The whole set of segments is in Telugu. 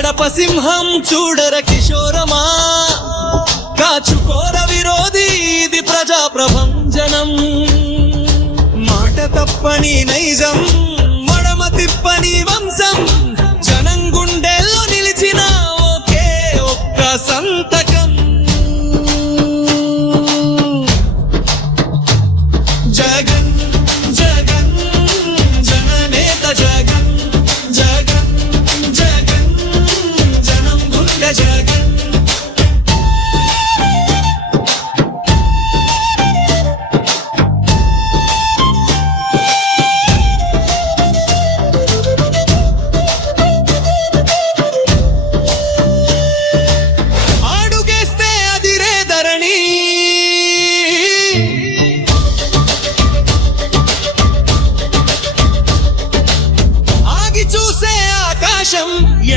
కడప సింహం చూడర కిశోరమా, కాచుకోర విరోధి ఇది ప్రజా ప్రభంజనం. మాట తప్పని నైజం, మడమ తిప్పని వంశం, జనం గుండెల్లో నిలిచిన ఒకే ఒక్క సంతకం. జగన్ జగన్ జననేత జగన్, జగన్ జగన్ జనం గుండె జగన్.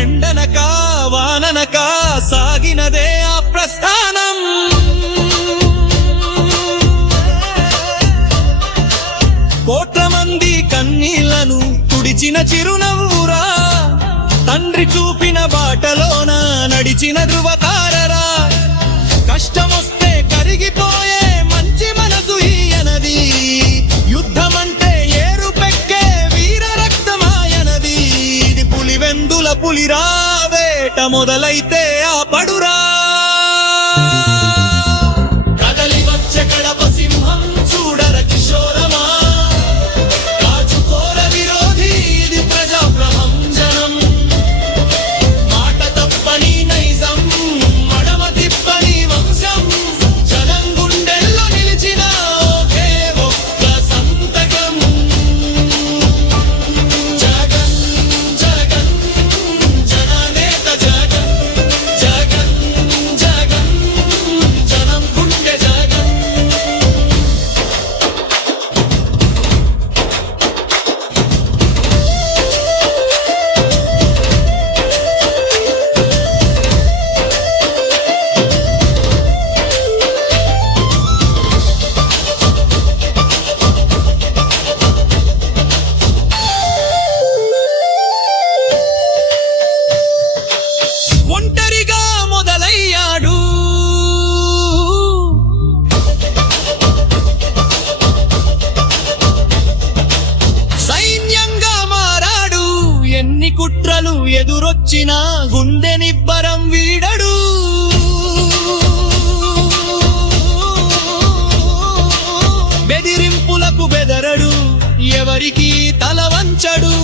ఎండనక వాననక సాగినదే ఆ ప్రస్థానం. కోట్ల మంది కన్నీళ్లను తుడిచిన చిరునవ్వురా, తండ్రి చూపిన బాటలోన నడిచిన ధృవతారరా. కష్టమొస్తే కరిగిపోయే మంచి మనసు ఈయనది, యుద్ధమంటే ఏరుపెక్కే వీర రక్తమాయనది. ఇది పులివెందుల పులిరా, వేట మొదలైతే ఆ పడురా. కదలి వచ్చే కడప సింహం చూడర కిశోరమా, కాచుకోర విరోధి ఇది ప్రజా ప్రభంజనం. మాట తప్పని నైజం, మడమ తిప్పని వంశం, జనం గుండెల్లో నిలిచిన ఒకే ఒక్క సంతకం. జగన్ జగన్ జననేత జగన్, జగన్ జగన్ జనం గుండె జగన్. ఒంటరిగా మొదలయ్యాడు, సైన్యంగా మారాడు. ఎన్ని కుట్రలు ఎదురొచ్చినా గుండె నిబ్బరం వీడడు. బెదిరింపులకు బెదరడు, ఎవరికి తల వంచడు.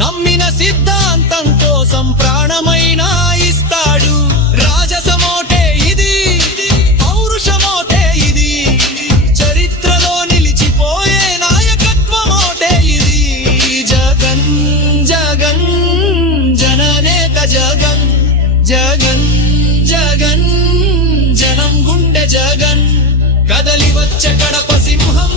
నమ్మిన సిద్ధాంతం కోసం ప్రాణమైనా ఇస్తాడు. రాజసమోటే ఇది, పౌరుషమోటే ఇది, చరిత్రలో నిలిచిపోయే నాయకత్వమోటే ఇది. జగన్ జగన్ జననేత జగన్, జగన్ జగన్ జనం గుండె జగన్. కదలి వచ్చే కడప సింహం